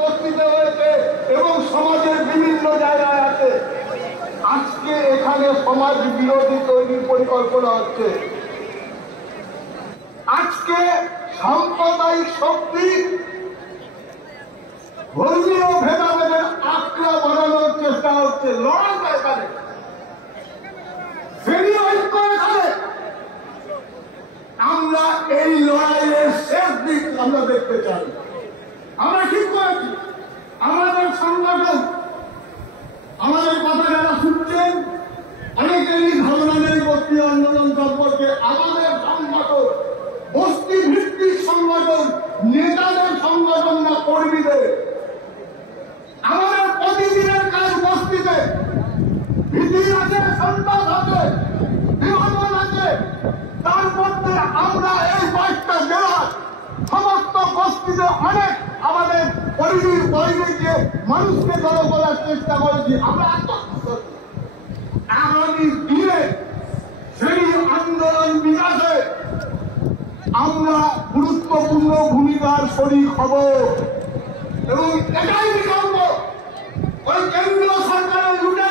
বস্তিতে হয়েছে এবং সমাজের বিভিন্ন জায়গায় আছে। আজকে এখানে সমাজ বিরোধী তৈরির পরিকল্পনা হচ্ছে। আজকে সাম্প্রদায়িক শক্তি ধর্মীয় ভেদাভেদের আঁকড়া বানানোর চেষ্টা হচ্ছে। লড়াইটা এখানে, শ্রেণী ঐক্য এখানে। আমরা এই লড়াইয়ের শেষ দিক আমরা দেখতে চাই। আমরা ঠিক করেছি আমাদের সংগঠন, আমাদের কথা যারা শুনছেন অনেকেরই ধারণা নেই বস্তি আন্দোলন সম্পর্কে। আমাদের সংগঠন বস্তি ভিত্তিক সংগঠন, নেতাদের সংগঠন না কর্মীদের। আমাদের প্রতিদিনের কাজ বস্তিতে। ভীতি আছে, সন্ত্রাস আছে, বিভাজন আছে। তার মধ্যে আমরা এই 22টা জেলার সমস্ত বস্তিতে অনেক আমাদের পরিধির বাইরে গিয়ে মানুষকে জড়ো করার চেষ্টা করেছি। আমরা আগামী দিনে সেই আন্দোলন বিকাশে আমরা গুরুত্বপূর্ণ ভূমিকার শরিক হব এবং এটাই বিকল্প ওই কেন্দ্রীয় সরকারের লুটে